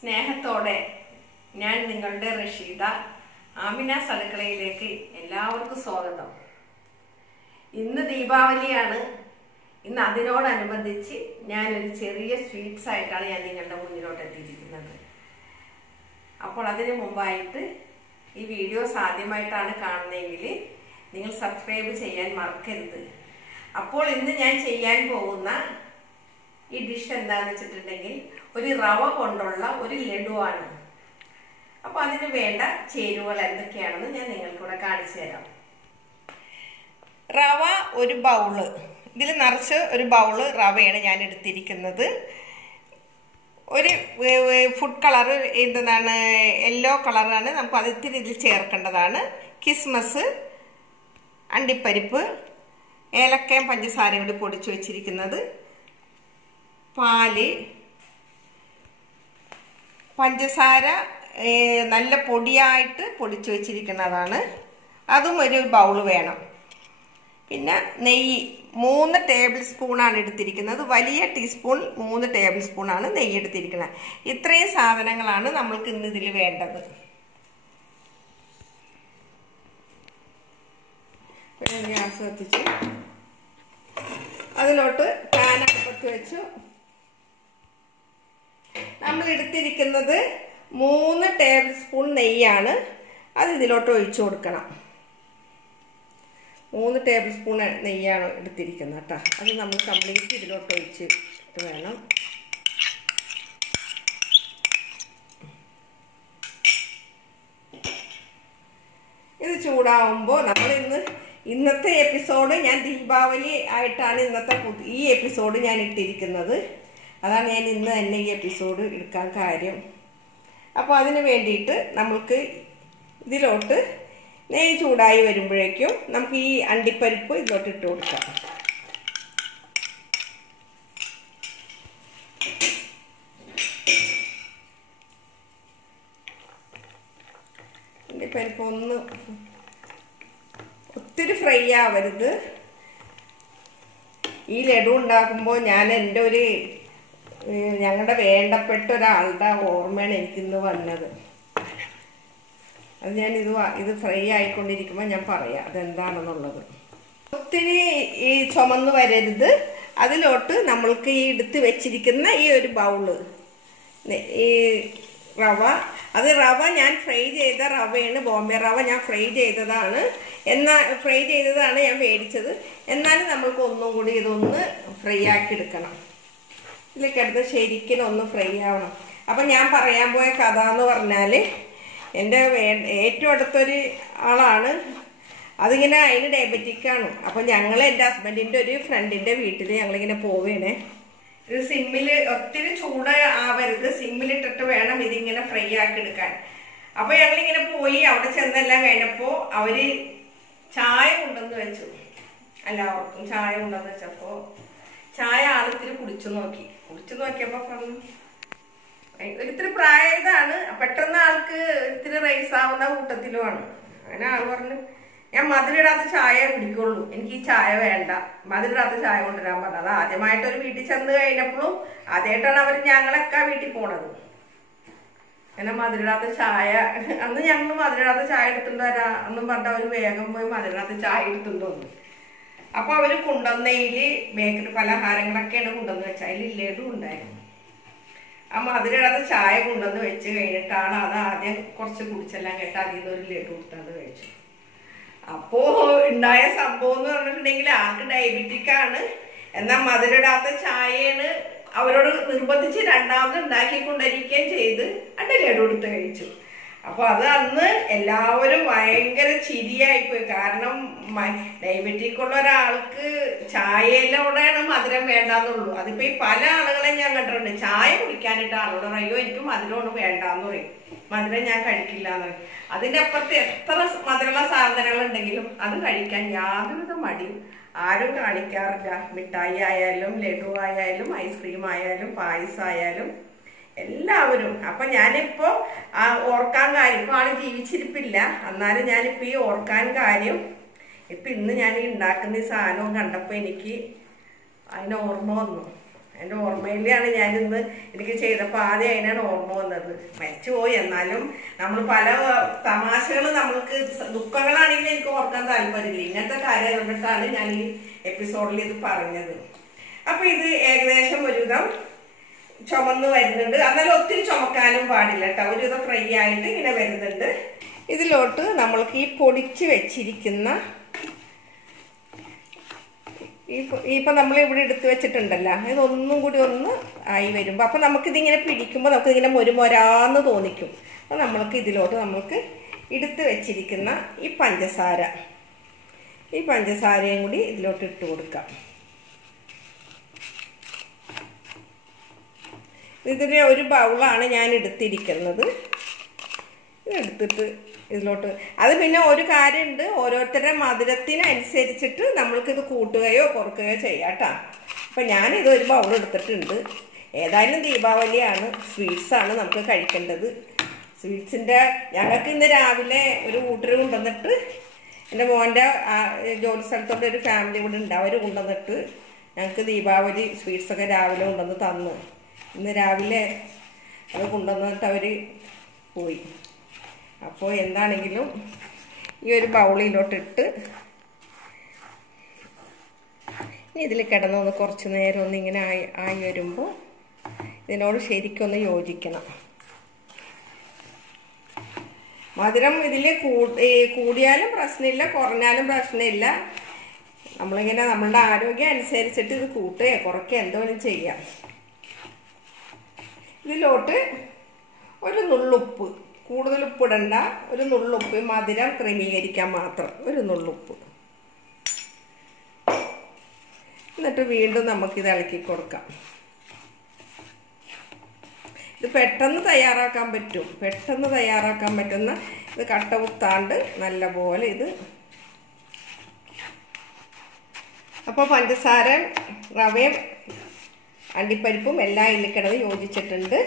സ്നേഹത്തോടെ ഞാൻ നിങ്ങളുടെ റഷീദ ആമിനാസ് അടുക്കളയിലേക്ക് എല്ലാവർക്കും സ്വാഗതം. ഇന്ന് ദീപാവലിയാണ്. ഇന്ന് അതിനോടനുബന്ധിച്ച് ഞാനൊരു ചെറിയ സ്വീറ്റ്സ് ആയിട്ടാണ് ഞാൻ നിങ്ങളുടെ മുന്നിലോട്ട് എത്തിയിരിക്കുന്നത്. അപ്പോൾ അതിന് മുമ്പായിട്ട് ഈ വീഡിയോസ് ആദ്യമായിട്ടാണ് കാണുന്നതെങ്കിൽ നിങ്ങൾ സബ്സ്ക്രൈബ് ചെയ്യാൻ മറക്കരുത്. അപ്പോൾ ഇന്ന് ഞാൻ ചെയ്യാൻ പോകുന്ന ഈ ഡിഷ് എന്താണെന്ന് വെച്ചിട്ടുണ്ടെങ്കിൽ ഒരു റവ കൊണ്ടുള്ള ഒരു ലഡുവാണ്. അപ്പോൾ അതിന് വേണ്ട ചേരുവകൾ എന്തൊക്കെയാണെന്ന് ഞാൻ നിങ്ങൾക്കൂടെ കാണിച്ചു തരാം. റവ ഒരു ബൗള്, ഇതിൽ നിറച്ച് ഒരു ബൗള് റവയാണ് ഞാൻ എടുത്തിരിക്കുന്നത്. ഒരു ഫുഡ് കളർ എന്താണ്, യെല്ലോ കളറാണ്. നമുക്ക് അത് ഇത്തിരി ഇതിൽ ചേർക്കേണ്ടതാണ്. കിസ്മസ്, അണ്ടിപ്പരിപ്പ്, ഏലക്കയും പഞ്ചസാരയും കൂടി പൊടിച്ചു വെച്ചിരിക്കുന്നത്, പാല്, പഞ്ചസാര നല്ല പൊടിയായിട്ട് പൊടിച്ചു വെച്ചിരിക്കുന്നതാണ്, അതും ഒരു ബൗള് വേണം. പിന്നെ നെയ്യ് 3 ടേബിൾ സ്പൂണാണ് എടുത്തിരിക്കുന്നത്. വലിയ ടീസ്പൂൺ 3 ടേബിൾ സ്പൂണാണ് നെയ്യ് എടുത്തിരിക്കുന്നത്. ഇത്രയും സാധനങ്ങളാണ് നമ്മൾക്ക് ഇന്ന് ഇതിൽ വേണ്ടത്. ഗ്യാസ് കത്തിച്ച് അതിലോട്ട് പാൻ അടുപ്പത്ത് വെച്ചു. നമ്മൾ എടുത്തിരിക്കുന്നത് 3 ടേബിൾ സ്പൂൺ നെയ്യാണ്. അത് ഇതിലോട്ട് ഒഴിച്ചു കൊടുക്കണം. 3 ടേബിൾ സ്പൂൺ നെയ്യാണ് എടുത്തിരിക്കുന്നത് കേട്ടോ. അത് നമ്മൾ കംപ്ലീറ്റ് ഇതിലോട്ട് ഒഴിച്ചിട്ട് വേണം. ഇത് ചൂടാവുമ്പോൾ നമ്മൾ ഇന്നത്തെ എപ്പിസോഡ് ഞാൻ ദീപാവലി ആയിട്ടാണ് ഈ എപ്പിസോഡ് ഞാൻ ഇട്ടിരിക്കുന്നത്. അതാണ് ഞാൻ ഇന്ന് തന്നെ ഈ എപ്പിസോഡ് എടുക്കാൻ കാര്യം. അപ്പോൾ അതിന് വേണ്ടിയിട്ട് നമ്മൾക്ക് ഇതിലോട്ട് നെയ്യ് ചൂടായി വരുമ്പോഴേക്കും നമുക്ക് ഈ അണ്ടിപ്പരിപ്പ് ഇതിലോട്ട് ഇട്ട് കൊടുക്കാം. അണ്ടിപ്പരിപ്പ് ഒത്തിരി ഫ്രൈ ആവരുത്. ഈ ലഡു ഉണ്ടാക്കുമ്പോൾ ഞാൻ ഞങ്ങളുടെ വേണ്ടപ്പെട്ട ഒരാളുടെ ഓർമ്മയാണ് എനിക്കിന്ന് വന്നത്. അത് ഞാൻ ഇത് ഫ്രൈ ആയിക്കൊണ്ടിരിക്കുമ്പോൾ ഞാൻ പറയാം അതെന്താണെന്നുള്ളത്. ഒത്തിരി ഈ ചുമന്ന് വരരുത്. അതിലോട്ട് നമ്മൾക്ക് ഈ എടുത്ത് വെച്ചിരിക്കുന്ന ഈ ഒരു ബൗള് ഈ റവ ഞാൻ ഫ്രൈ ചെയ്ത റവയാണ്. ബോംബെ റവ ഞാൻ ഫ്രൈ ചെയ്തതാണ്. ഞാൻ മേടിച്ചത്. എന്നാലും നമ്മൾക്ക് ഒന്നും കൂടി ഇതൊന്ന് ഫ്രൈ ആക്കി എടുക്കണം. ഇതിലേക്ക് എടുത്ത് ശരിക്കും ഒന്ന് ഫ്രൈ ആവണം. അപ്പം ഞാൻ പറയാൻ പോയ കഥ എന്ന് പറഞ്ഞാൽ, എൻ്റെ ഏറ്റവും അടുത്തൊരു ആളാണ്. അതിങ്ങനെ അതിന് ഡയബറ്റിക്കാണ്. അപ്പം എൻ്റെ ഹസ്ബൻഡിൻ്റെ ഒരു ഫ്രണ്ടിൻ്റെ വീട്ടിൽ ഞങ്ങളിങ്ങനെ പോവുകയാണ്. ഇത് സിമ്മിൽ ഒത്തിരി ചൂട് ആവരുത്. സിമ്മിലിട്ടിട്ട് വേണം ഇതിങ്ങനെ ഫ്രൈ ആക്കി എടുക്കാൻ. അപ്പോൾ ഞങ്ങളിങ്ങനെ പോയി. അവിടെ ചെന്നെല്ലാം കഴിഞ്ഞപ്പോൾ അവർ ചായ കൊണ്ടുവന്ന് വെച്ചു. എല്ലാവർക്കും ചായ കൊണ്ടുവന്ന് വെച്ചപ്പോൾ ചായ ആളിത്തിരി കുടിച്ചു നോക്കിയപ്പോൾ പറഞ്ഞു, ഒരിത്തിരി പ്രായതാണ്, പെട്ടെന്ന് ആൾക്ക് ഇത്തിരി റൈസ് ആവുന്ന കൂട്ടത്തിലുമാണ്. അങ്ങനെ ആൾ പറഞ്ഞു, ഞാൻ മധുരമിടാത്ത ചായ കുടിക്കുള്ളൂ, എനിക്ക് ഈ ചായ വേണ്ട, മധുരമിടാത്ത ചായ കൊണ്ടുവരാൻ പറഞ്ഞു. അത് ആദ്യമായിട്ടൊരു വീട്ടിൽ ചെന്ന് കഴിഞ്ഞപ്പോഴും ആദ്യമായിട്ടാണ് അവർ ഞങ്ങളൊക്കെ വീട്ടിൽ പോണത്. അങ്ങനെ മധുരമിടാത്ത ചായ, അന്ന് ഞങ്ങൾ മധുരമിടാത്ത ചായ എടുത്തുകൊണ്ട് വരാം എന്നും പറഞ്ഞിട്ട് അവർ വേഗം പോയി മധുരമിടാത്ത ചായ എടുത്തുകൊണ്ട് വന്നു. അപ്പോൾ അവർ കൊണ്ടുവന്നതിൽ ബേക്കറി പലഹാരങ്ങളൊക്കെയാണ് കൊണ്ടുവന്ന് വെച്ചാൽ അതിൽ ലഡു ഉണ്ടായിരുന്നു. ആ മധുരമിടാത്ത ചായ കൊണ്ടുവന്ന് വെച്ച് കഴിഞ്ഞിട്ടാണ് അത് ആദ്യം കുറച്ച് കുടിച്ചെല്ലാം കേട്ട് അതിൽ നിന്ന് ഒരു ലഡു കൊടുത്താണ്ട് കഴിച്ചു. അപ്പോൾ ഉണ്ടായ സംഭവം എന്ന് പറഞ്ഞിട്ടുണ്ടെങ്കിൽ ആൾക്ക് ഡയബറ്റിക്കാണ്. എന്നാൽ മധുരമിടാത്ത ചായയാണ് അവരോട് നിർബന്ധിച്ച് രണ്ടാമത് ഉണ്ടാക്കിക്കൊണ്ടിരിക്കുകയും ചെയ്ത് അണ്ട് ലഡു എടുത്ത് കഴിച്ചു. അപ്പോൾ അത് അന്ന് എല്ലാവരും ഭയങ്കര ചിരിയായിപ്പോയി. കാരണം ഡയബറ്റിക് ഉള്ള ഒരാൾക്ക് ചായയിലൂടെയാണ് മധുരം വേണ്ടാന്നുള്ളൂ. അതിപ്പോൾ ഈ പല ആളുകളെയും ഞാൻ കണ്ടിട്ടുണ്ട്. ചായ കുടിക്കാനിട്ട് ആളോട് പറയോ എനിക്ക് മധുരമൊന്നും വേണ്ടാന്ന് പറയും, മധുരം ഞാൻ കഴിക്കില്ല എന്ന് പറയും. അതിൻ്റെ അപ്പുറത്ത് എത്ര മധുരമുള്ള സാധനങ്ങളുണ്ടെങ്കിലും അത് കഴിക്കാൻ യാതൊരുവിധ മടിയും ആരും കാണിക്കാറില്ല. മിഠായി ആയാലും ലഡു ആയാലും ഐസ്ക്രീം ആയാലും പായസമായാലും എല്ലാവരും. അപ്പം ഞാനിപ്പോൾ ഓർക്കാൻ കാര്യം, ഇപ്പോൾ ആള് ജീവിച്ചിരിപ്പില്ല, എന്നാലും ഞാനിപ്പോൾ ഈ ഓർക്കാൻ കാര്യം ഇപ്പം ഇന്ന് ഞാൻ ഈ ഉണ്ടാക്കുന്ന ഈ സാധനവും കണ്ടപ്പോൾ എനിക്ക് അതിന് ഓർമ്മ വന്നു. എൻ്റെ ഓർമ്മയിലാണ് ഞാനിന്ന് എനിക്ക് ചെയ്തപ്പോൾ ആദ്യം അതിനാണ് ഓർമ്മ വന്നത്. മരിച്ചുപോയി. എന്നാലും നമ്മൾ പല തമാശകൾ, നമ്മൾക്ക് ദുഃഖങ്ങളാണെങ്കിലും എനിക്ക് ഓർക്കാൻ താല്പര്യമില്ല. ഇങ്ങനത്തെ കാര്യം കണ്ടിട്ടാണ് ഞാൻ ഈ എപ്പിസോഡിൽ ഇത് പറഞ്ഞത്. അപ്പൊ ഇത് ഏകദേശം ഒരുവിധം ചുമന്ന് വരുന്നുണ്ട്. എന്നാലും ഒത്തിരി ചുമക്കാനും പാടില്ല കേട്ടോ. ഒരുവിധം ഫ്രൈ ആയിട്ട് ഇങ്ങനെ വരുന്നുണ്ട്. ഇതിലോട്ട് നമ്മൾക്ക് ഈ പൊടിച്ച് വെച്ചിരിക്കുന്ന ഇപ്പം നമ്മൾ ഇവിടെ എടുത്ത് വെച്ചിട്ടുണ്ടല്ലോ, ഇതൊന്നും കൂടി ഒന്ന് ആയി വരുമ്പോൾ അപ്പം നമുക്കിതിങ്ങനെ പിടിക്കുമ്പോൾ നമുക്കിതിങ്ങനെ മൊരുമൊരാന്ന് തോന്നിക്കും. അപ്പോൾ നമ്മൾക്ക് ഇതിലോട്ട് നമ്മൾക്ക് എടുത്ത് വെച്ചിരിക്കുന്ന ഈ പഞ്ചസാരയും കൂടി ഇതിലോട്ട് ഇട്ട് കൊടുക്കാം. ഇതിന് ഒരു ബൗളാണ് ഞാൻ എടുത്തിരിക്കുന്നത്. ഇതെടുത്തിട്ട് ഇതിലോട്ട് അത് പിന്നെ ഒരു കാര്യമുണ്ട്, ഓരോരുത്തരുടെ മധുരത്തിനനുസരിച്ചിട്ട് നമ്മൾക്കിത് കൂട്ടുകയോ കുറക്കുകയോ ചെയ്യാം കേട്ടോ. അപ്പം ഞാനിത് ഒരു ബൗൾ എടുത്തിട്ടുണ്ട്. ഏതായാലും ദീപാവലിയാണ്, സ്വീറ്റ്സാണ് നമുക്ക് കഴിക്കേണ്ടത്. സ്വീറ്റ്സിൻ്റെ ഞങ്ങൾക്ക് ഇന്ന് രാവിലെ ഒരു കൂട്ടർ കൊണ്ടുവന്നിട്ട്, എൻ്റെ മോൻ്റെ ജോലി സ്ഥലത്തോടെ ഒരു ഫാമിലി ഇവിടെ ഉണ്ട്, അവർ കൊണ്ടുവന്നിട്ട് ഞങ്ങൾക്ക് ദീപാവലി സ്വീറ്റ്സൊക്കെ രാവിലെ കൊണ്ടുവന്ന് തന്നു. ഇന്ന് രാവിലെ അത് കൊണ്ടുവന്നിട്ട് അവർ പോയി. അപ്പോൾ എന്താണെങ്കിലും ഈ ഒരു ബൗളിലോട്ടിട്ട് ഇനി ഇതിൽ കിടന്നൊന്ന് കുറച്ച് നേരം ഒന്ന് ഇങ്ങനെ ആയി വരുമ്പോൾ ഇതിനോട് ശരിക്കൊന്ന് യോജിക്കണം. മധുരം ഇതിൽ കൂടിയാലും പ്രശ്നമില്ല, കുറഞ്ഞാലും പ്രശ്നമില്ല. നമ്മളിങ്ങനെ നമ്മളുടെ ആരോഗ്യം അനുസരിച്ചിട്ട് ഇത് കൂട്ടുകയോ കുറയ്ക്കുകയോ എന്തോലും ചെയ്യാം. ഇതിലോട്ട് ഒരു നുള്ളുപ്പ്, കൂടുതൽ ഉപ്പിടണ്ട, ഒരു നുള്ളുപ്പ്, മധുരം ക്രമീകരിക്കാൻ മാത്രം ഒരു നുള്ളുപ്പ്. എന്നിട്ട് വീണ്ടും നമുക്കിത് ഇളക്കി കൊടുക്കാം. ഇത് പെട്ടെന്ന് തയ്യാറാക്കാൻ പറ്റും, പറ്റുന്ന ഇത് കട്ട കുത്താണ്ട് നല്ല പോലെ ഇത്. അപ്പോൾ പഞ്ചസാരയും റവയും അണ്ടിപ്പരിപ്പും എല്ലാം ഇതിൽ കിടന്ന് യോജിച്ചിട്ടുണ്ട്.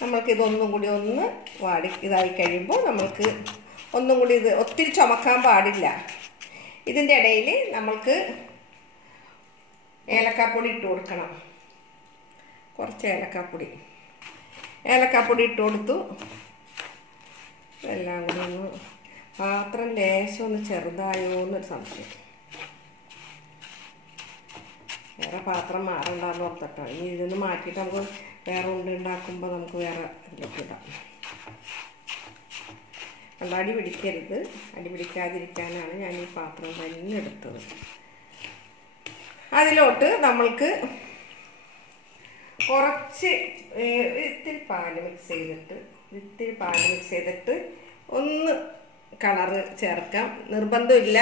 നമ്മൾക്കിതൊന്നും കൂടി ഒന്ന് ഇതായി കഴിയുമ്പോൾ നമ്മൾക്ക് ഒന്നും കൂടി ഇത് ഒത്തിരി ചുമക്കാൻ പാടില്ല. ഇതിൻ്റെ ഇടയിൽ നമ്മൾക്ക് ഏലക്കാപ്പൊടി ഇട്ട് കൊടുക്കണം. കുറച്ച് ഏലക്കാപ്പൊടി ഇട്ട് കൊടുത്തു. ഇതെല്ലാം കൂടി ഒന്ന് പാത്രം ലേശം ഒന്ന് ചെറുതായോ എന്നൊരു സംശയം. വേറെ പാത്രം മാറണ്ടെന്ന് ഓർത്തിട്ടോ. ഇനി ഇതൊന്ന് മാറ്റിയിട്ട് നമുക്ക് വേറെ ഉണ്ടാക്കുമ്പോൾ നമുക്ക് വേറെ ഇതിലൊക്കെ ഇടാം. അടി പിടിക്കരുത്, അടി പിടിക്കാതിരിക്കാനാണ് ഞാൻ ഈ പാത്രം തന്നെ എടുത്തത്. അതിലോട്ട് നമ്മൾക്ക് കുറച്ച് ഇത്തിരി പാല് മിക്സ് ചെയ്തിട്ട് ഒന്ന് കളറ് ചേർക്കാം. നിർബന്ധമില്ല,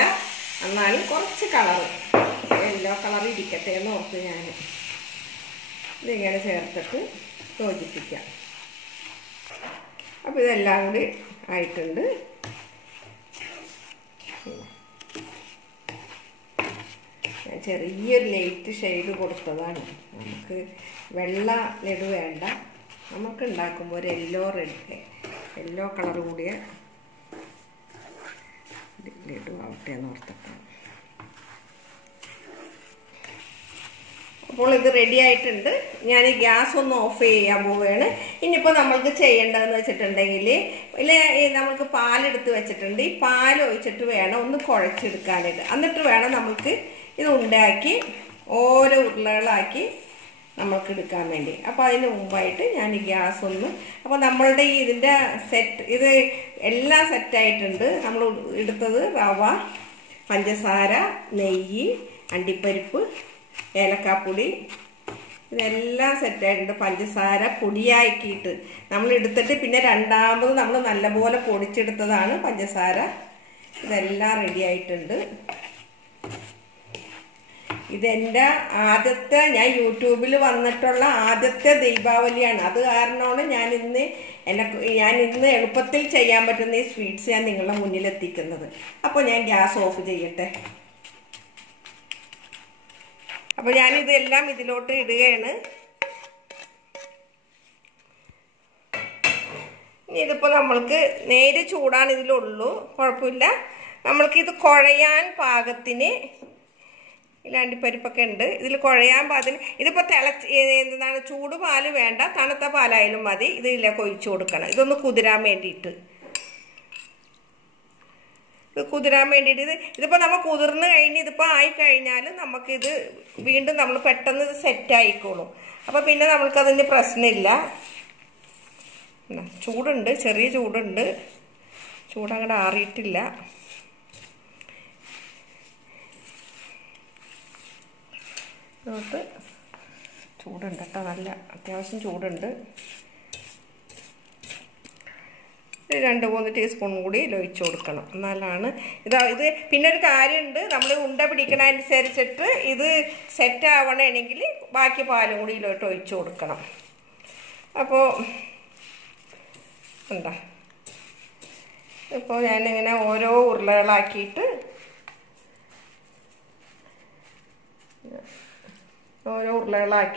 എന്നാലും കുറച്ച് കളറ്, യെല്ലോ കളർ ഇരിക്കട്ടെ എന്ന് ഓർത്ത് ഞാൻ ഇതിങ്ങനെ ചേർത്തിട്ട് യോജിപ്പിക്കാം. അപ്പോൾ ഇതെല്ലാം കൂടി ആയിട്ടുണ്ട്. ഞാൻ ചെറിയൊരു ലൈറ്റ് ഷെയ്ഡ് കൊടുത്തതാണ്. നമുക്ക് വെള്ള ലഡു വേണ്ട, നമുക്ക് ഉണ്ടാക്കുമ്പോൾ ഒരു യെല്ലോ കളർ കൂടിയ ലഡു ആവട്ടെ എന്ന് ഓർത്തിട്ടാണ്. അപ്പോൾ ഇത് റെഡി ആയിട്ടുണ്ട്. ഞാൻ ഗ്യാസ് ഒന്ന് ഓഫ് ചെയ്യാൻ പോവുകയാണ്. ഇനിയിപ്പോൾ നമ്മൾക്ക് ചെയ്യേണ്ടതെന്ന് വെച്ചിട്ടുണ്ടെങ്കിൽ നമുക്ക് പാലെടുത്ത് വെച്ചിട്ടുണ്ട്. ഈ പാൽ ഒഴിച്ചിട്ട് വേണം ഒന്ന് കുഴച്ചെടുക്കാനായിട്ട്. എന്നിട്ട് വേണം നമുക്ക് ഇത് ഉണ്ടാക്കി ഓരോ ഉരുളകളാക്കി നമ്മൾക്ക് എടുക്കാൻ വേണ്ടി. അപ്പോൾ അതിന് മുമ്പായിട്ട് ഞാൻ ഈ ഗ്യാസ് അപ്പോൾ നമ്മളുടെ ഇതിൻ്റെ ഇത് എല്ലാം സെറ്റായിട്ടുണ്ട്. നമ്മൾ എടുത്തത് റവ, പഞ്ചസാര, നെയ്യ്, അണ്ടിപ്പരിപ്പ്, ഏലക്കാപ്പൊടി, ഇതെല്ലാം സെറ്റായിട്ടുണ്ട്. പഞ്ചസാര പൊടിയാക്കിയിട്ട് നമ്മൾ എടുത്തിട്ട് പിന്നെ രണ്ടാമത് നമ്മൾ നല്ലപോലെ പൊടിച്ചെടുത്തതാണ് പഞ്ചസാര. ഇതെല്ലാം റെഡി ആയിട്ടുണ്ട്. ഇതെൻ്റെ ആദ്യത്തെ, ഞാൻ യൂട്യൂബിൽ വന്നിട്ടുള്ള ആദ്യത്തെ ദീപാവലിയാണ്. അത് കാരണമാണ് ഞാൻ ഇന്ന് എളുപ്പത്തിൽ ചെയ്യാൻ പറ്റുന്ന ഈ സ്വീറ്റ്സ് ഞാൻ നിങ്ങളുടെ മുന്നിലെത്തിക്കുന്നത്. അപ്പോൾ ഞാൻ ഗ്യാസ് ഓഫ് ചെയ്യട്ടെ. അപ്പോൾ ഞാനിതെല്ലാം ഇതിലോട്ട് ഇടുകയാണ്. ഇനി ഇതിപ്പോൾ നമ്മൾക്ക് നേരെ ചൂടാണ് ഇതിലുള്ളൂ, കുഴപ്പമില്ല. നമ്മൾക്കിത് കുഴയാൻ പാകത്തിന് അണ്ടിപ്പരിപ്പൊക്കെ ഉണ്ട്. ഇതിൽ കുഴയാൻ പാകത്തിന് ഇതിപ്പോൾ എന്താണ് ചൂട് പാല് വേണ്ട, തണുത്ത പാലായാലും മതി. ഇതിലേക്ക് ഒഴിച്ചു കൊടുക്കണം. ഇതൊന്ന് കുതിരാൻ വേണ്ടിയിട്ട്, ഇതിപ്പോൾ നമ്മൾ കുതിർന്ന് കഴിഞ്ഞ് ഇതിപ്പോൾ ആയിക്കഴിഞ്ഞാൽ നമുക്കിത് വീണ്ടും നമ്മൾ പെട്ടെന്ന് ഇത് സെറ്റ് ആയിക്കോളും. അപ്പോൾ പിന്നെ നമ്മൾക്കതിന് പ്രശ്നമില്ല. ചൂടുണ്ട്, ചെറിയ ചൂടുണ്ട്, ചൂടങ്ങോട്ട് ആറിയിട്ടില്ല. ഇതോട്ട് ചൂടുണ്ട് കേട്ടോ, നല്ല അത്യാവശ്യം ചൂടുണ്ട്. 2-3 ടീസ്പൂൺ കൂടി ഒഴിച്ച് കൊടുക്കണം, എന്നാലാണ് ഇത്. പിന്നെ ഒരു കാര്യമുണ്ട്, നമ്മൾ ഉണ്ട പിടിക്കണതനുസരിച്ചിട്ട് ഇത് സെറ്റ് ആവണമെങ്കിൽ ബാക്കി പാലും കൂടി ഇതിലോട്ട് ഒഴിച്ച് കൊടുക്കണം. അപ്പോൾ എന്താ, ഇപ്പോൾ ഞാനിങ്ങനെ ഓരോ ഉരുളകളാക്കിയിട്ട്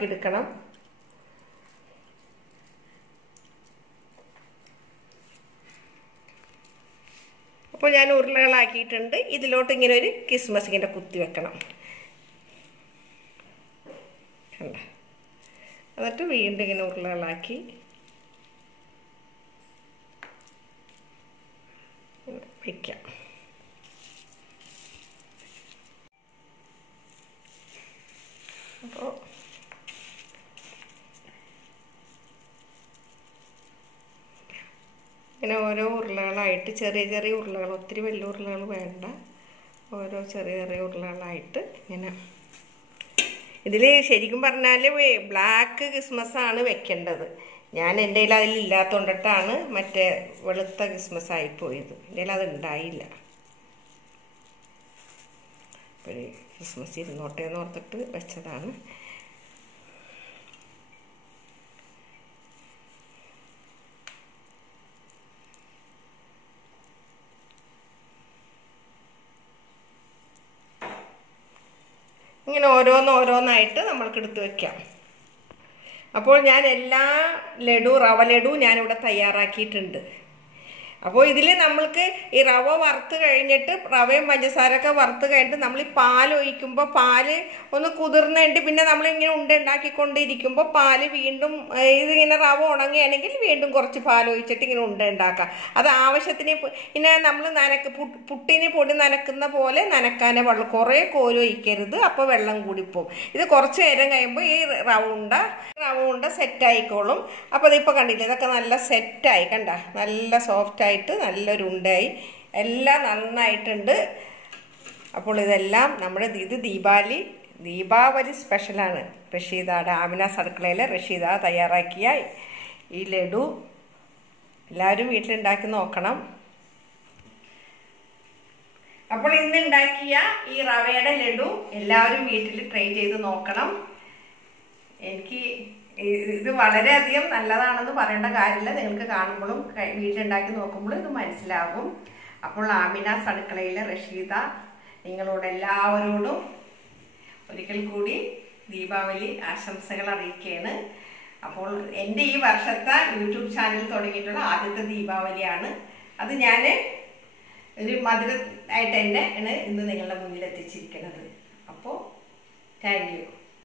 എടുക്കണം. അപ്പോൾ ഞാൻ ഉരുളകളാക്കിയിട്ടുണ്ട്. ഇതിലോട്ട് ഇങ്ങനെ ഒരു കിസ്മസ് ഇങ്ങനെ കുത്തി വെക്കണം, കണ്ട. എന്നിട്ട് വീണ്ടും ഇങ്ങനെ ഉരുളകളാക്കി വയ്ക്കാം. അപ്പോൾ ഇങ്ങനെ ഓരോ ഉരുളകളായിട്ട്, ചെറിയ ചെറിയ ഉരുളകൾ, ഒത്തിരി വലിയ ഉരുളകൾ വേണ്ട, ഓരോ ചെറിയ ചെറിയ ഉരുളകളായിട്ട് ഇങ്ങനെ. ഇതിൽ ശരിക്കും പറഞ്ഞാൽ ബ്ലാക്ക് ക്രിസ്മസാണ് വെക്കേണ്ടത്. ഞാൻ എൻ്റെ കയ്യിൽ അതിലില്ലാത്തതുകൊണ്ടിട്ടാണ് മറ്റേ വെളുത്ത ക്രിസ്മസ് ആയിപ്പോയത്. എൻ്റെ കയ്യിൽ അതുണ്ടായില്ല. അപ്പോൾ ക്രിസ്മസ് ഇരുന്നോട്ടെ എന്ന് ഓർത്തിട്ട് വെച്ചതാണ്. ഇങ്ങനെ ഓരോന്നായിട്ട് നമ്മൾക്ക് എടുത്ത് വെക്കാം. അപ്പോൾ ഞാൻ എല്ലാ റവ ലഡു ഞാനിവിടെ തയ്യാറാക്കിയിട്ടുണ്ട്. അപ്പോൾ ഇതിൽ നമ്മൾക്ക് ഈ റവ വറുത്ത് കഴിഞ്ഞിട്ട്, റവയും പഞ്ചസാരയൊക്കെ വറുത്ത് കഴിഞ്ഞിട്ട് നമ്മൾ ഈ പാൽ ഒഴിക്കുമ്പോൾ പാല് ഒന്ന് കുതിർന്നിട്ട് പിന്നെ നമ്മളിങ്ങനെ ഉണ്ടാക്കിക്കൊണ്ടിരിക്കുമ്പോൾ പാല് വീണ്ടും ഇതിങ്ങനെ റവ ഉണങ്ങുകയാണെങ്കിൽ വീണ്ടും കുറച്ച് പാൽ ഒഴിച്ചിട്ട് ഇങ്ങനെ ഉണ്ടാക്കാം. അത് ആവശ്യത്തിന്. പിന്നെ നമ്മൾ പുട്ടിന് പൊടി നനക്കുന്ന പോലെ നനക്കാനേ വെള്ളം, കുറേ കോരി ഒഴിക്കരുത്, അപ്പോൾ വെള്ളം കൂടിപ്പോവും. ഇത് കുറച്ച് നേരം കഴിയുമ്പോൾ ഈ റവ ഉണ്ട സെറ്റായിക്കോളും. അപ്പോൾ അതിപ്പോൾ കണ്ടില്ലേ, ഇതൊക്കെ നല്ല സെറ്റായി, കണ്ട, നല്ല സോഫ്റ്റായിട്ട് നല്ലൊരു ഉണ്ടായി, എല്ലാം നന്നായിട്ടുണ്ട്. അപ്പോൾ ഇതെല്ലാം നമ്മുടെ ദീപാവലി സ്പെഷ്യലാണ്. റഷീദയുടെ ആമിനാസ് അടുക്കളയിലെ റഷീദ തയ്യാറാക്കിയ ഈ ലഡു എല്ലാവരും വീട്ടിലുണ്ടാക്കി നോക്കണം. അപ്പോൾ ഇന്ന് ഉണ്ടാക്കിയ ഈ റവയുടെ ലഡു എല്ലാവരും വീട്ടിൽ ട്രൈ ചെയ്ത് നോക്കണം. എനിക്ക് ഇത് വളരെയധികം നല്ലതാണെന്ന് പറയേണ്ട കാര്യമില്ല. നിങ്ങൾക്ക് കാണുമ്പോഴും വീട്ടിലുണ്ടാക്കി നോക്കുമ്പോഴും ഇത് മനസ്സിലാകും. അപ്പോൾ ആമിനാസ് അടുക്കളയിലെ റഷീദ നിങ്ങളോട് എല്ലാവരോടും ഒരിക്കൽ കൂടി ദീപാവലി ആശംസകൾ അറിയിക്കുകയാണ്. അപ്പോൾ എൻ്റെ ഈ വർഷത്തെ യൂട്യൂബ് ചാനൽ തുടങ്ങിയിട്ടുള്ള ആദ്യത്തെ ദീപാവലിയാണ്. അത് ഞാൻ ഒരു മധുരമായിട്ട് തന്നെ ആണ് ഇന്ന് നിങ്ങളുടെ മുന്നിൽ എത്തിച്ചിരിക്കുന്നത്. അപ്പോൾ താങ്ക് യു.